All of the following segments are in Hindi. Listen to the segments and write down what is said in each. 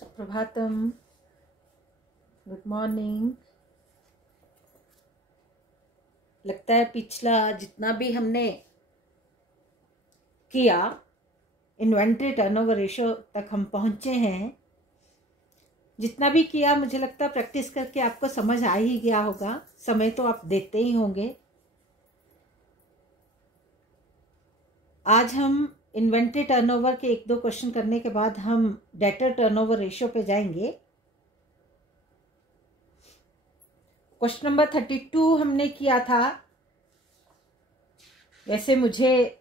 Suprabhatam, good morning. लगता है पिछला जितना भी हमने किया इन्वेंट्री टर्नओवर रेशियो तक हम पहुंचे हैं। जितना भी किया मुझे लगता है प्रैक्टिस करके आपको समझ आ ही गया होगा। समय तो आप देते ही होंगे। आज हम इन्वेंट्री टर्नओवर के एक दो क्वेश्चन करने के बाद हम डेटर टर्नओवर रेशियो पे जाएंगे। क्वेश्चन नंबर 32 हमने किया था। वैसे मुझे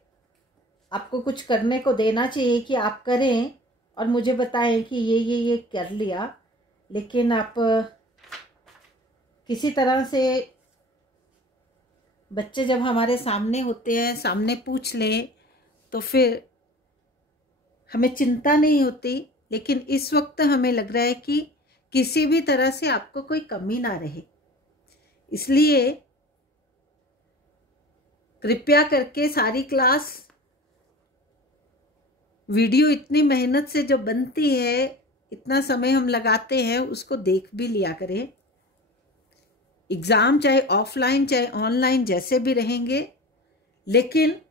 आपको कुछ करने को देना चाहिए कि आप करें और मुझे बताएं कि ये कर लिया, लेकिन आप किसी तरह से बच्चे जब हमारे सामने होते हैं, सामने पूछ लें तो फिर हमें चिंता नहीं होती। लेकिन इस वक्त हमें लग रहा है कि किसी भी तरह से आपको कोई कमी ना रहे, इसलिए कृपया करके सारी क्लास वीडियो इतनी मेहनत से जो बनती है, इतना समय हम लगाते हैं, उसको देख भी लिया करें। एग्जाम चाहे ऑफलाइन चाहे ऑनलाइन जैसे भी रहेंगे, लेकिन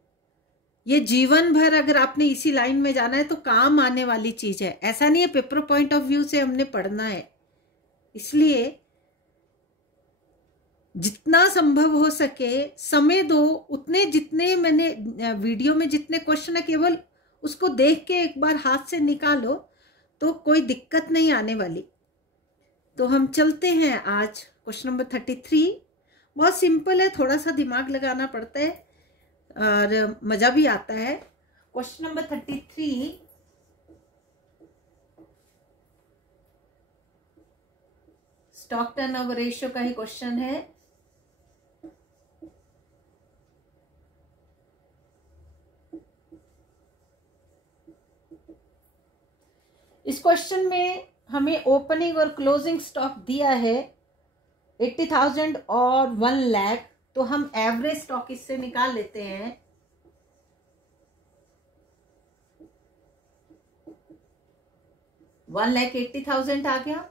ये जीवन भर अगर आपने इसी लाइन में जाना है तो काम आने वाली चीज है। ऐसा नहीं है पेपर पॉइंट ऑफ व्यू से हमने पढ़ना है। इसलिए जितना संभव हो सके समय दो। उतने जितने मैंने वीडियो में जितने क्वेश्चन है, केवल उसको देख के एक बार हाथ से निकालो तो कोई दिक्कत नहीं आने वाली। तो हम चलते हैं आज क्वेश्चन नंबर 33। बहुत सिंपल है, थोड़ा सा दिमाग लगाना पड़ता है और मजा भी आता है। Question number 33 stock turnover ratio का ही क्वेश्चन है। इस क्वेश्चन में हमें ओपनिंग और क्लोजिंग स्टॉक दिया है 80,000 और 1 लाख। तो हम एवरेज स्टॉक इससे निकाल लेते हैं। वन लाख 80,000 आ गया।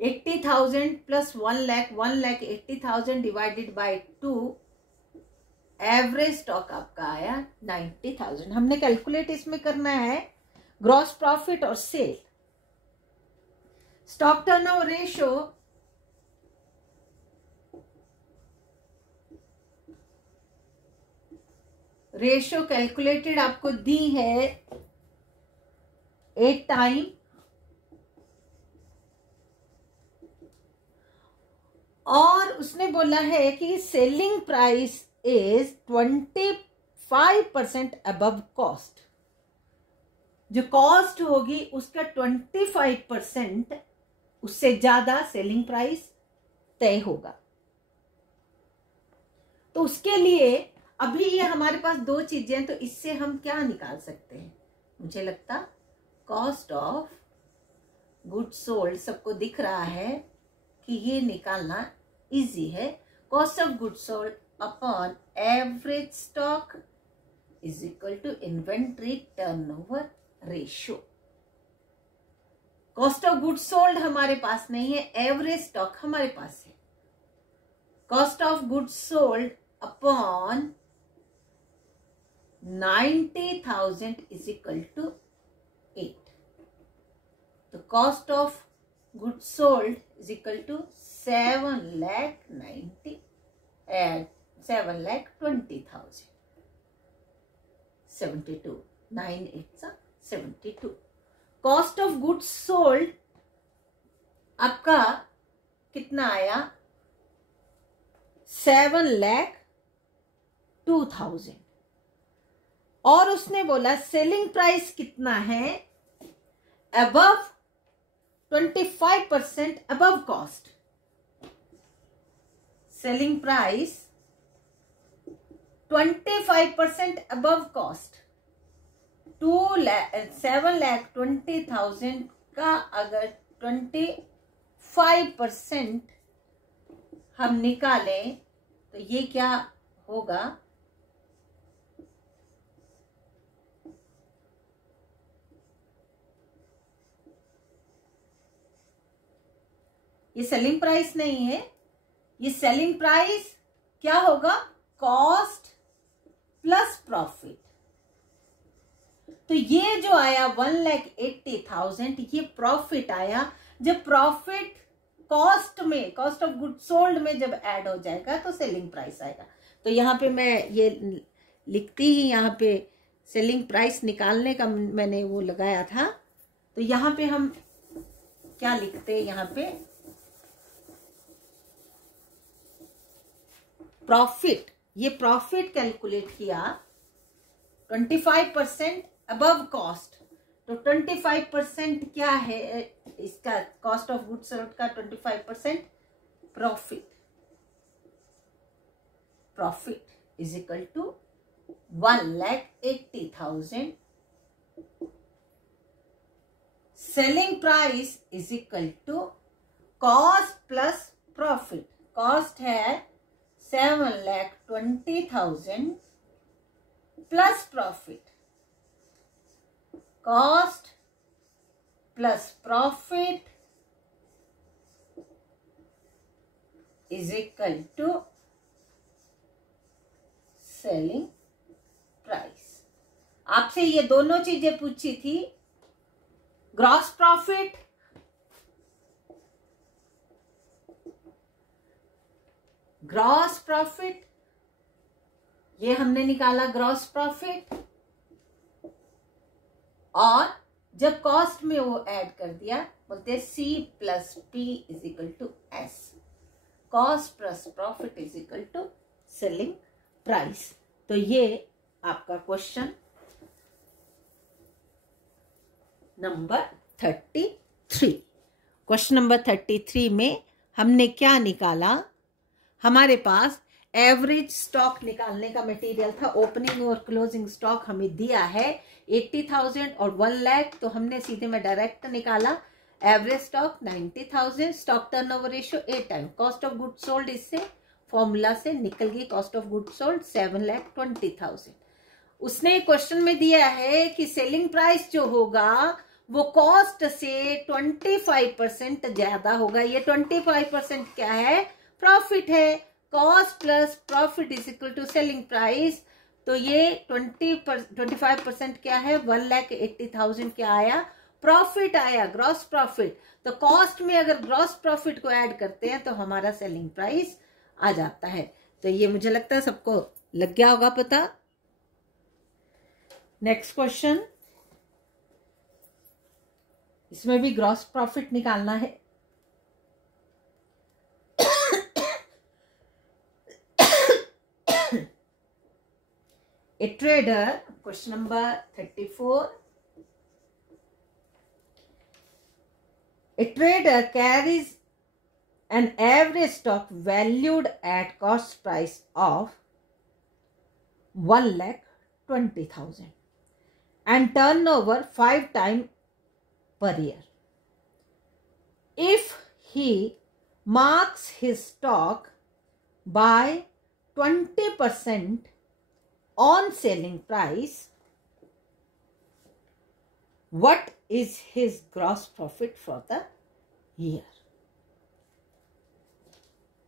80,000 plus 1 lakh 1,80,000 divided by 2, average stock आपका आया 90,000। हमने कैलकुलेट इसमें करना है ग्रॉस प्रॉफिट और sale. Stock turnover ratio calculated आपको दी है 8 टाइम, और उसने बोला है कि selling price is 25% above cost. जो कॉस्ट होगी उसका 25% उससे ज्यादा सेलिंग प्राइस तय होगा। तो उसके लिए अभी ये हमारे पास दो चीजें, तो इससे हम क्या निकाल सकते हैं? मुझे लगता कॉस्ट ऑफ गुड सोल्ड सबको दिख रहा है कि ये निकालना इजी है। Cost of good sold upon average stock is equal to inventory turnover ratio. Cost of good sold हमारे पास नहीं है, एवरेज स्टॉक हमारे पास है। Cost of good sold upon 90,000 is equal to 8। तो cost of good sold is equal to 7,20,000। 72 9 8 72। Cost of good sold आपका कितना आया? 7,02,000। और उसने बोला सेलिंग प्राइस कितना है? Above 25% above cost. Selling price 25% above cost. 7,20,000 का अगर 25% हम निकालें तो ये क्या होगा? ये सेलिंग प्राइस नहीं है, ये सेलिंग प्राइस क्या होगा, कॉस्ट प्लस प्रॉफिट। तो ये जो आया 1,80,000 ये प्रॉफिट आया। जब प्रॉफिट कॉस्ट में, कॉस्ट ऑफ गुड सोल्ड में जब ऐड हो जाएगा तो सेलिंग प्राइस आएगा। तो यहाँ पे मैं ये लिखती ही, यहाँ पे सेलिंग प्राइस निकालने का मैंने वो लगाया था। तो यहाँ पे हम क्या लिखते हैं, यहाँ पे प्रॉफिट, ये प्रॉफिट कैलकुलेट किया 25% अबव कॉस्ट। तो 25% क्या है इसका, कॉस्ट ऑफ गुड्स सोल्ड का 25% profit. Profit is equal to 1,80,000। Selling price is equal to cost plus profit. Cost है 7,20,000 plus profit. Cost plus profit is equal to selling price. आपसे ये दोनों चीजें पूछी थी, ग्रॉस प्रॉफिट ये हमने निकाला ग्रॉस प्रॉफिट, और जब कॉस्ट में वो ऐड कर दिया, बोलते हैं C plus P is equal to S। Cost plus profit is equal to selling price. तो ये आपका क्वेश्चन नंबर 33। क्वेश्चन नंबर 33 में हमने क्या निकाला, हमारे पास एवरेज स्टॉक निकालने का मटेरियल था। ओपनिंग और क्लोजिंग स्टॉक हमें दिया है 80,000 और 1 लाख। तो हमने सीधे में डायरेक्ट निकाला average stock 90,000, stock turnover ratio 8 time, cost of good sold इससे फॉर्मूला से निकल गई, कॉस्ट ऑफ गुड सोल्ड 7,20,000। उसने क्वेश्चन में दिया है कि सेलिंग प्राइस जो होगा वो कॉस्ट से 25% ज्यादा होगा। ये 25% क्या है, प्रॉफिट है। Cost plus profit is equal to selling price. तो ये 25% क्या है, 1,80,000 क्या आया, प्रॉफिट आया, ग्रॉस प्रॉफिट। तो कॉस्ट में अगर ग्रॉस प्रॉफिट को ऐड करते हैं तो हमारा सेलिंग प्राइस आ जाता है। तो ये मुझे लगता है सबको लग गया होगा पता। नेक्स्ट क्वेश्चन, इसमें भी ग्रॉस प्रॉफिट निकालना है। A trader, question number 34. A trader carries an average stock valued at cost price of 1,20,000 and turnover 5 times per year. If he marks his stock by 20% on selling price, what is his gross profit for the year?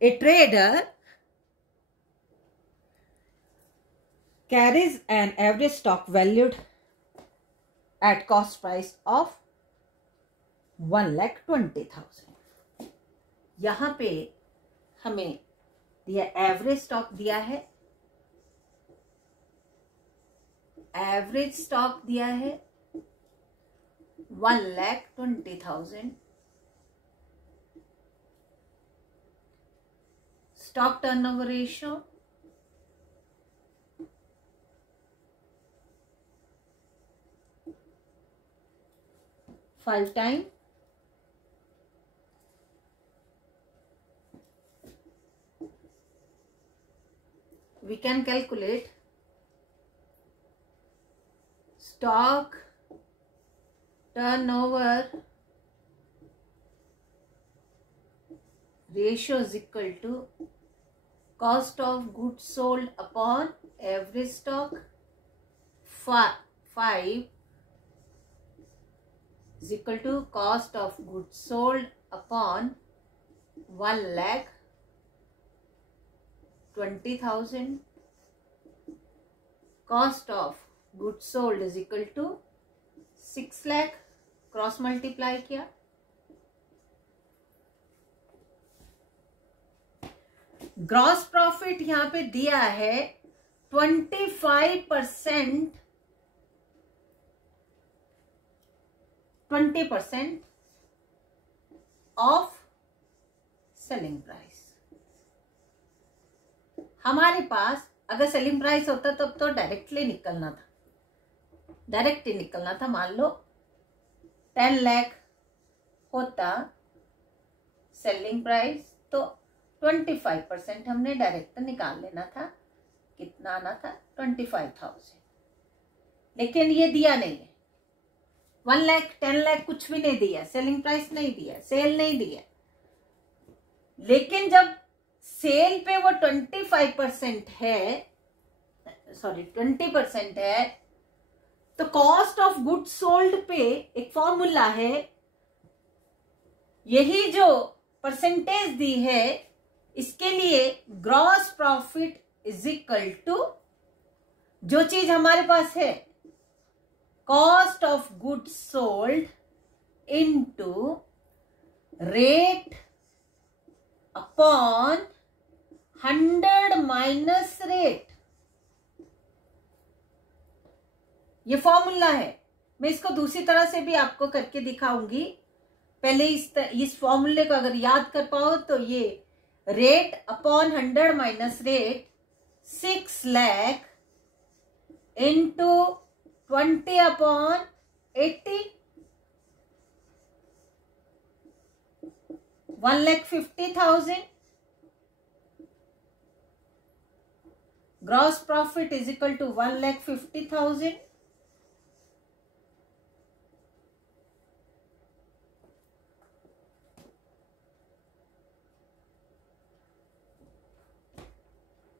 A trader carries an average stock valued at cost price of 1,20,000। यहाँ पे हमें दिया एवरेज स्टॉक दिया है, एवरेज स्टॉक दिया है 1,20,000। Stock turnover ratio 5 time. We can calculate stock turnover ratio is equal to cost of goods sold upon average stock 5 is equal to cost of goods sold upon 1,20,000 cost of goods sold is equal to 6 lakh, cross multiply किया, ग्रॉस प्रॉफिट यहां पे दिया है 20% ऑफ सेलिंग प्राइस। हमारे पास अगर सेलिंग प्राइस होता तब तो डायरेक्टली निकलना था, डायरेक्ट ही निकलना था। मान लो 10 लाख होता सेलिंग प्राइस तो 25% हमने डायरेक्ट निकाल लेना था। कितना आना था? 25,000। लेकिन ये दिया नहीं है, 1 लाख 10 लाख कुछ भी नहीं दिया, सेलिंग प्राइस नहीं दिया, सेल नहीं दिया। लेकिन जब सेल पे वो 25% है, सॉरी 20% है, तो कॉस्ट ऑफ गुड्स सोल्ड पे एक फॉर्मूला है, यही जो परसेंटेज दी है इसके लिए gross profit is equal to जो चीज हमारे पास है cost of goods sold into rate upon 100 minus rate. ये फॉर्मूला है। मैं इसको दूसरी तरह से भी आपको करके दिखाऊंगी। पहले इस फॉर्मूले को अगर याद कर पाओ तो ये rate upon 100 minus rate 6 lakh into 20 upon 80 1,50,000 gross profit is equal to 1,50,000।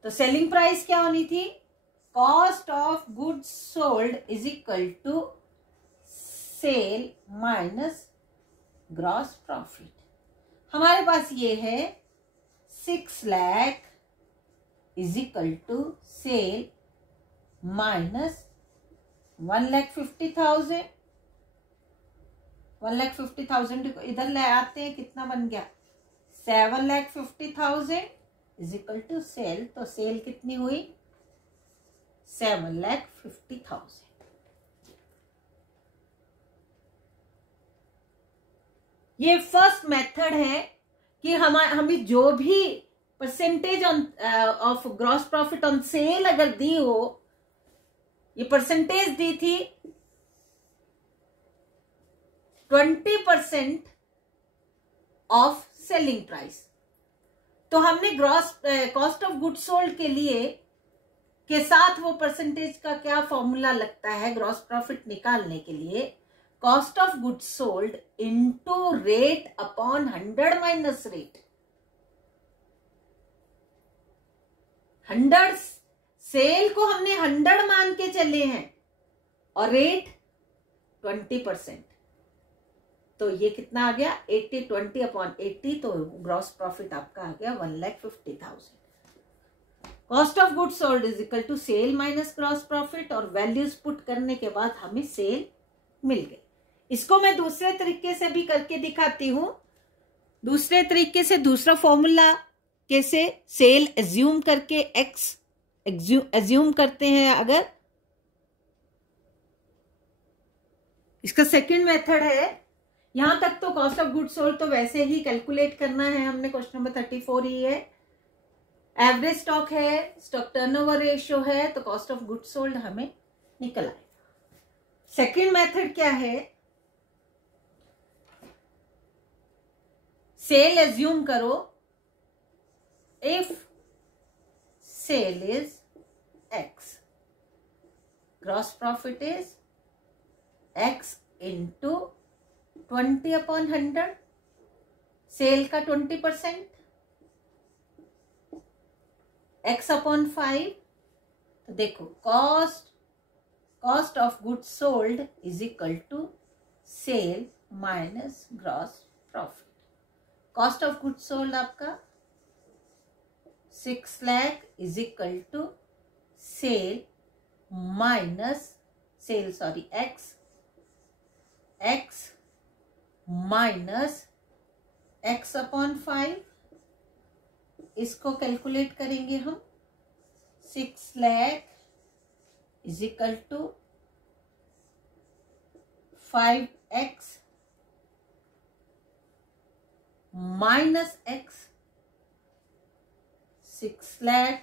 तो सेलिंग प्राइस क्या होनी थी? Cost of goods sold is equal to sale minus gross profit. हमारे पास ये है 6 lakh is equal to sale minus 1,50,000। 1,50,000 को इधर ले आते हैं, कितना बन गया? 7,50,000 इज इक्वल टू सेल। तो सेल कितनी हुई? 7,50,000। ये फर्स्ट मेथड है कि हमें जो भी percentage of gross profit on sale अगर दी हो, ये परसेंटेज दी थी 20% ऑफ सेलिंग प्राइस। तो हमने gross cost of goods sold के लिए के साथ वो परसेंटेज का क्या फॉर्मूला लगता है ग्रॉस प्रॉफिट निकालने के लिए? Cost of goods sold into rate upon 100 minus rate. 100 sale को हमने 100 मान के चले हैं और रेट 20%। तो ये कितना आ गया? 80 20 अपॉन 80। तो ग्रॉस प्रॉफिट आपका आ गया 1,50,000। Cost of goods sold is equal to sale minus gross profit, और वैल्यूज पुट करने के बाद हमें सेल मिल गई। इसको मैं दूसरे तरीके से भी करके दिखाती हूं। दूसरे तरीके से दूसरा फॉर्मूला कैसे सेल एज्यूम करके एक्स एज्यूम करते हैं। अगर इसका सेकंड मेथड है, यहां तक तो कॉस्ट ऑफ गुड्स सोल्ड तो वैसे ही कैलकुलेट करना है हमने, क्वेश्चन नंबर 34 ही है। एवरेज स्टॉक है, स्टॉक टर्नओवर रेशियो है, तो कॉस्ट ऑफ गुड्स सोल्ड हमें निकल आएगा। सेकंड मेथड क्या है? सेल एज्यूम करो, if sale is x, gross profit is x into 20 upon 100, sale का 20%, x अपॉन 5। तो देखो cost of goods sold is equal to sale minus gross profit. Cost of goods sold आपका 6 lakh is equal to sale minus sale sorry x minus x upon 5। इसको कैलकुलेट करेंगे हम। 6 lakh is equal to 5x minus x। 6 lakh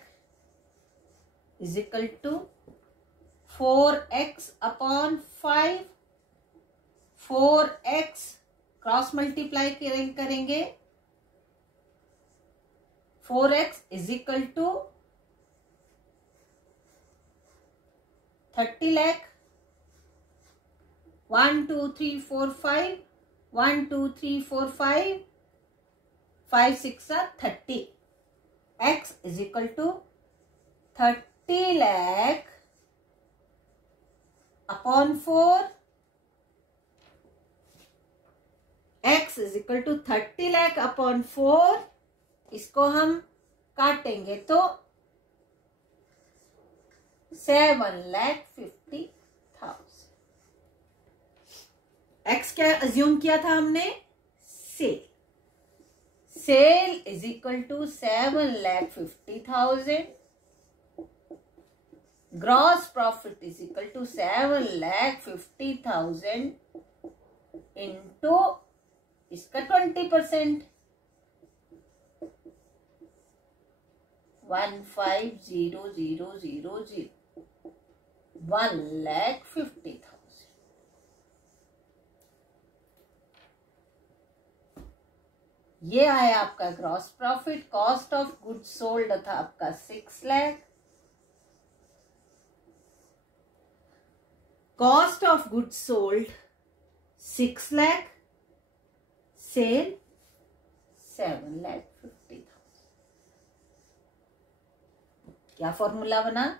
is equal to 4x upon 5। 4x cross multiply करेंगे। 4x is equal to 30 lakh. 1 2 3 4 5 1 2 3 4 5 5 6 30। x is equal to 30 lakh upon 4। x is equal to 30 lakh upon 4। इसको हम काटेंगे तो 7,50,000। x क्या अज्यूम किया था हमने? Sale is equal to 7,50,000। Gross profit is equal to 7,50,000 into इसका 20%। 15,000 1,50,000। ये आया आपका gross profit. Cost of goods sold था आपका 6 lakh. Cost of goods sold 6 lakh, sale 7,50,000। क्या फॉर्मूला बना?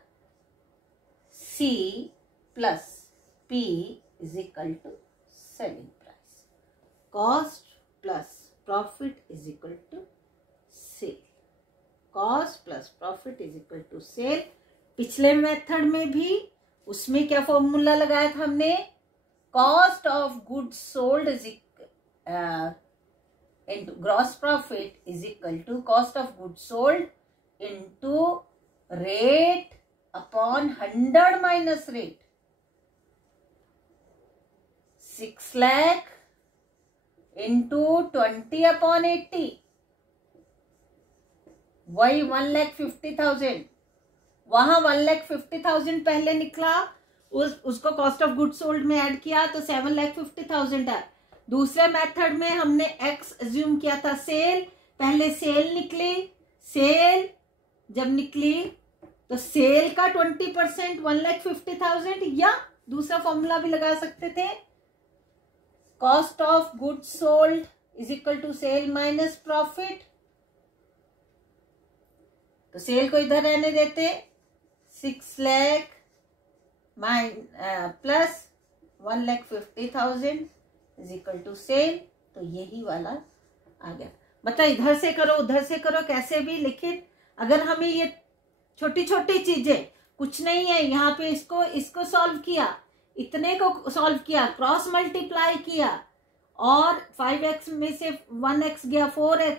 C plus P is equal to selling price. Cost plus profit is equal to sale. Cost plus profit is equal to sale. पिछले मेथड में भी उसमें क्या फॉर्मूला लगाया था हमने? Cost of goods sold is into gross profit is equal to cost of goods sold into rate upon 100 minus rate. 6 lakh into 20 upon 80 वही 1,50,000। वहां 1,50,000 पहले निकला, उसको कॉस्ट ऑफ गुड्स सोल्ड में ऐड किया तो 7,50,000 है। दूसरे मेथड में हमने एक्स अज्यूम किया था सेल। पहले सेल निकली, सेल जब निकली तो सेल का 20% 1,50,000, या दूसरा फॉर्मूला भी लगा सकते थे, cost of goods sold is equal to sale minus profit. तो सेल को इधर रहने देते, 6 lakh plus 1,50,000 is equal to sale. तो यही वाला आ गया। मतलब इधर से करो उधर से करो कैसे भी, लेकिन अगर हमें ये छोटी छोटी चीजें कुछ नहीं है, यहाँ पे इसको सॉल्व किया, इतने को सॉल्व किया, क्रॉस मल्टीप्लाई किया और 5x में से 1x गया 4x,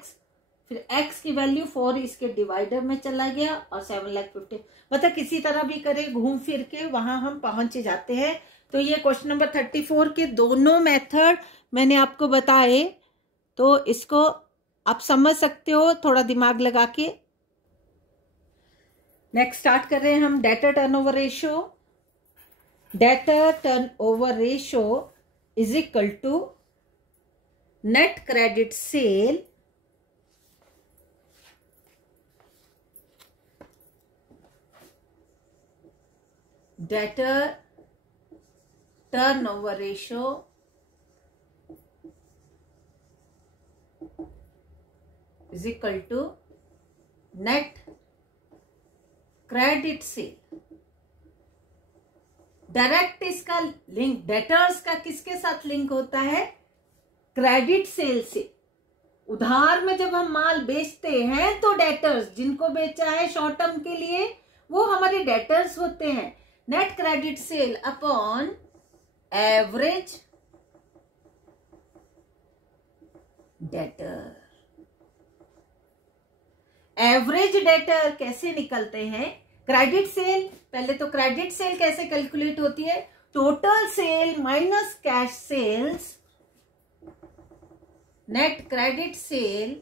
फिर x की वैल्यू 4 इसके डिवाइडर में चला गया और 7,50,000। मतलब किसी तरह भी करे घूम फिर के वहां हम पहुंच जाते हैं। तो ये क्वेश्चन नंबर 34 के दोनों मेथड मैंने आपको बताए, तो इसको आप समझ सकते हो थोड़ा दिमाग लगा के। नेक्स्ट स्टार्ट कर रहे हैं हम debtor turnover ratio. Debtor turnover ratio is equal to net credit sale debtor turnover ratio is equal to net credit sale. Direct इसका लिंक डेटर्स का किसके साथ लिंक होता है? क्रेडिट सेल से। उधार में जब हम माल बेचते हैं तो डेटर्स, जिनको बेचा है शॉर्ट टर्म के लिए, वो हमारे डेटर्स होते हैं। Net credit sale upon average debtor. Average debtor कैसे निकलते हैं? क्रेडिट सेल, पहले तो क्रेडिट सेल कैसे कैलकुलेट होती है? Total sale minus cash sales, net credit sale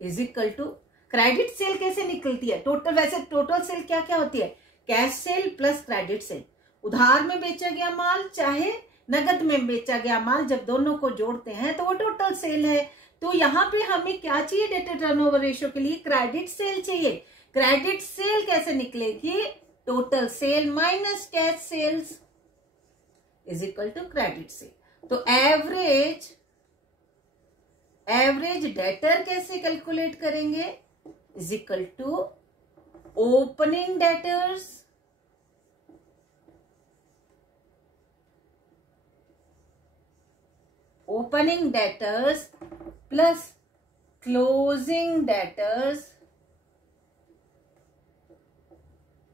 is equal to, credit sale कैसे निकलती है? टोटल, वैसे टोटल सेल क्या क्या होती है? Cash cell plus credit sale. उधार में बेचा गया माल चाहे नगद में बेचा गया माल, जब दोनों को जोड़ते हैं तो वो टोटल सेल है। तो यहाँ पे हमें क्या चाहिए डेटर टर्नओवर रेशियो के लिए? क्रेडिट सेल चाहिए। क्रेडिट सेल कैसे निकलेगी? Total sale minus cash sales is equal to credit sale. तो एवरेज डेटर कैसे कैलकुलेट करेंगे? Is equal to opening debtors plus closing debtors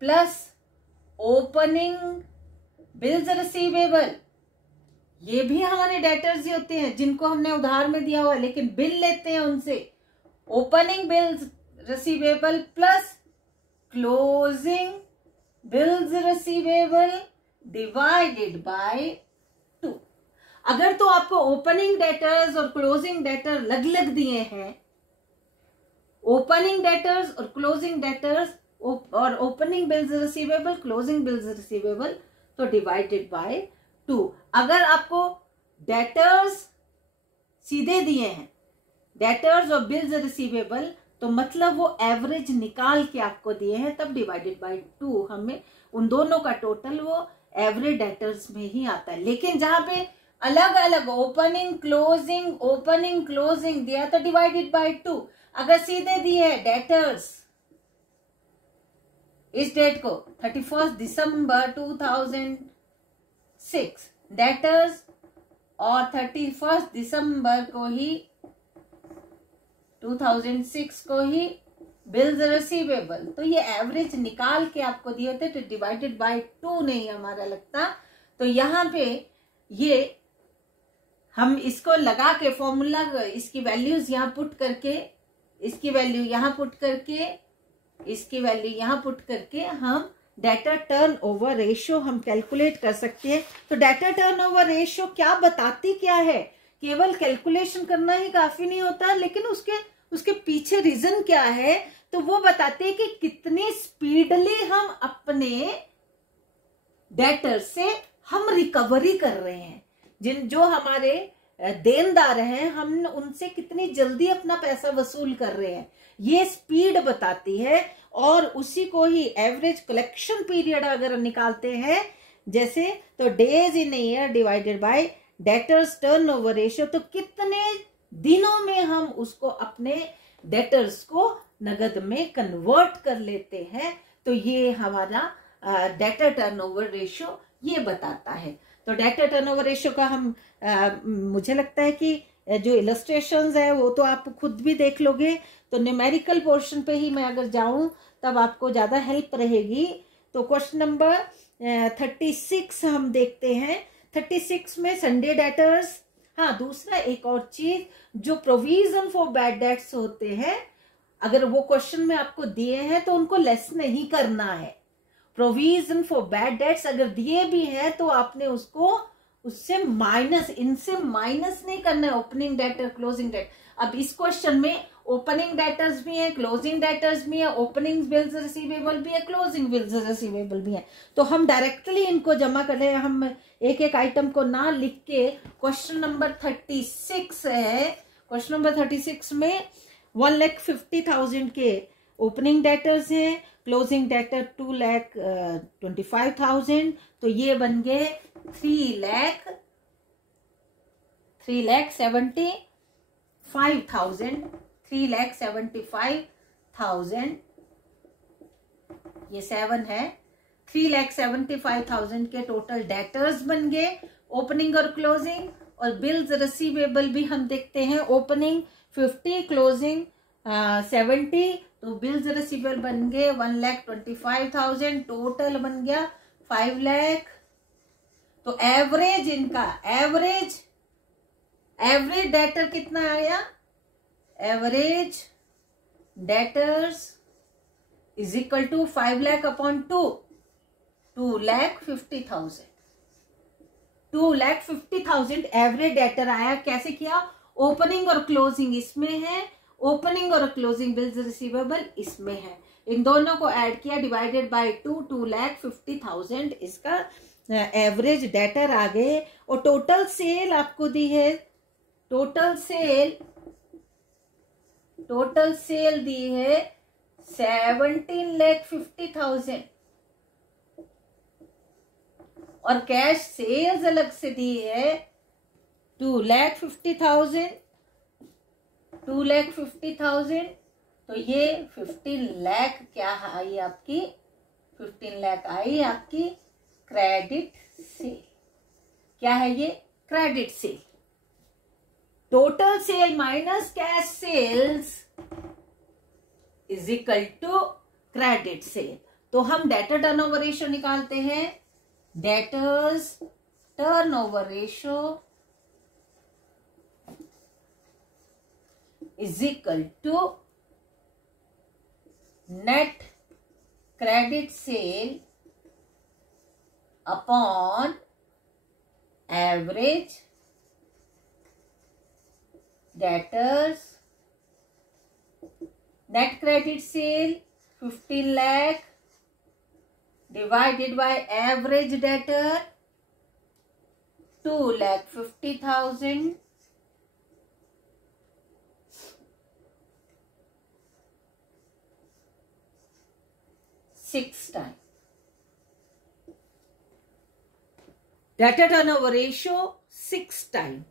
plus opening bills receivable. ये भी हमारे डेटर्स ही होते हैं जिनको हमने उधार में दिया हुआ लेकिन बिल लेते हैं उनसे। Opening bills receivable plus closing bills receivable divided by 2। अगर तो आपको ओपनिंग डेटर्स और क्लोजिंग डेटर लग लग दिए हैं, ओपनिंग डेटर्स और क्लोजिंग डेटर्स और opening bills receivable, closing bills receivable, तो डिवाइडेड बाय 2। अगर आपको डेटर्स सीधे दिए हैं, डेटर्स और बिल्स रिसीवेबल, तो मतलब वो एवरेज निकाल के आपको दिए हैं, तब डिवाइडेड बाय 2 हमें उन दोनों का टोटल वो एवरेज डेटर्स में ही आता है। लेकिन जहां पे अलग अलग ओपनिंग क्लोजिंग दिया तो डिवाइडेड बाय 2। अगर सीधे दिए है डेटर्स, इस डेट को 31 दिसंबर 2006 डेटर्स और 31 दिसंबर को ही 2006 को ही बिल्स रिसीवेबल, तो ये एवरेज निकाल के आपको दिए होते तो डिवाइडेड बाय 2 नहीं हमारा लगता। तो यहाँ पे ये हम इसको लगा के फॉर्मूला, इसकी वैल्यूज यहाँ पुट करके, इसकी वैल्यू यहाँ पुट करके, इसकी वैल्यू यहाँ पुट करके हम डेटर टर्नओवर रेशियो हम कैलकुलेट कर सकते हैं। तो डेटर टर्नओवर रेशियो क्या बताती क्या है? केवल कैलकुलेशन करना ही काफी नहीं होता, लेकिन उसके पीछे रीजन क्या है? तो वो बताते हैं कि कितनी स्पीडली हम अपने डेटर से हम रिकवरी कर रहे हैं। जो हमारे देनदार हैं, हम उनसे कितनी जल्दी अपना पैसा वसूल कर रहे हैं, ये स्पीड बताती है। और उसी को ही एवरेज कलेक्शन पीरियड अगर निकालते हैं जैसे, तो days in year divided by debtors turnover ratio, तो कितने दिनों में हम उसको अपने डेटर्स को नगद में कन्वर्ट कर लेते हैं। तो ये हमारा डेटर टर्नओवर रेशियो ये बताता है। तो डेटर टर्नओवर रेशियो का हम मुझे लगता है कि जो इलस्ट्रेशंस है वो तो आप खुद भी देख लोगे। तो न्यूमेरिकल पोर्शन पे ही मैं अगर जाऊं तब आपको ज्यादा हेल्प रहेगी। तो क्वेश्चन नंबर 36 हम देखते हैं। 36 में संडे डेटर्स, हाँ दूसरा एक और चीज, जो प्रोविजन फॉर बैड डेट्स होते हैं, अगर वो क्वेश्चन में आपको दिए हैं तो उनको लेस नहीं करना है। प्रोविजन फॉर बैड डेट्स अगर दिए भी हैं तो आपने उसको उससे माइनस, इनसे माइनस नहीं करना है। ओपनिंग डेटर, क्लोजिंग डेटर, अब इस क्वेश्चन में ओपनिंग डेटर्स भी है, क्लोजिंग डेटर्स भी है, ओपनिंग बिल्स रिसीवेबल भी है, क्लोजिंग बिल्स रिसीवेबल भी है। तो हम डायरेक्टली इनको जमा कर रहे हैं, हम एक एक आइटम को ना लिख के। क्वेश्चन नंबर 36 है। क्वेश्चन नंबर 36 में 1,50,000 के ओपनिंग डेटर्स हैं, क्लोजिंग डेटर 2,25,000, तो ये बन गए 3,75,000 ये 7 है। 3,75,000 के टोटल डेटर्स बन गए, ओपनिंग और क्लोजिंग, और बिल्स रिसीवेबल भी हम देखते हैं, ओपनिंग 50, क्लोजिंग 70, तो बिल्स रिसीवेबल बन गए 1,25,000, टोटल बन गया 5 लाख। तो एवरेज इनका एवरेज डेटर कितना आया, average debtors is equal to 5 lakh upon 2,50,000। 2,50,000 average debtor आया। कैसे किया, ओपनिंग और क्लोजिंग इसमें है, ओपनिंग और क्लोजिंग बिल्स रिसीवेबल इसमें है, इन दोनों को ऐड किया, डिवाइडेड बाय 2,50,000 इसका एवरेज डेटर आ गए। और टोटल सेल आपको दी है, टोटल सेल दी है 17,50,000 और कैश सेल्स अलग से दी है 2,50,000। तो ये 15 लाख क्या आई आपकी, 15 लाख आई आपकी क्रेडिट सेल। क्या है ये, credit sale. Total sale minus cash sales is equal to credit sale. तो हम डेटर टर्नओवर रेशियो निकालते हैं, debtors turnover ratio is equal to net credit sale upon average debtors. Net credit sale 15 lakh divided by average debtor 2,50,000 6 time. Debtor turnover ratio 6 time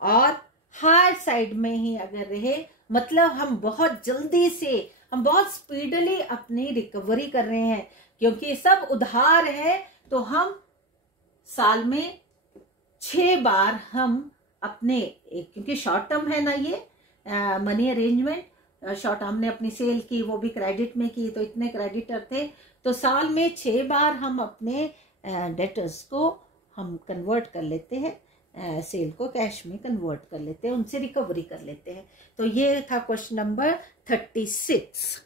और हाई साइड में ही अगर रहे, मतलब हम बहुत जल्दी से, हम बहुत स्पीडली अपनी रिकवरी कर रहे हैं, क्योंकि सब उधार है। तो हम साल में 6 बार हम अपने, क्योंकि शॉर्ट टर्म है ना ये मनी अरेंजमेंट, शॉर्ट हमने अपनी सेल की, वो भी क्रेडिट में की, तो इतने क्रेडिटर थे, तो साल में 6 बार हम अपने डेटर्स को हम कन्वर्ट कर लेते हैं, सेल को कैश में कन्वर्ट कर लेते हैं, उनसे रिकवरी कर लेते हैं। तो ये था क्वेश्चन नंबर 36।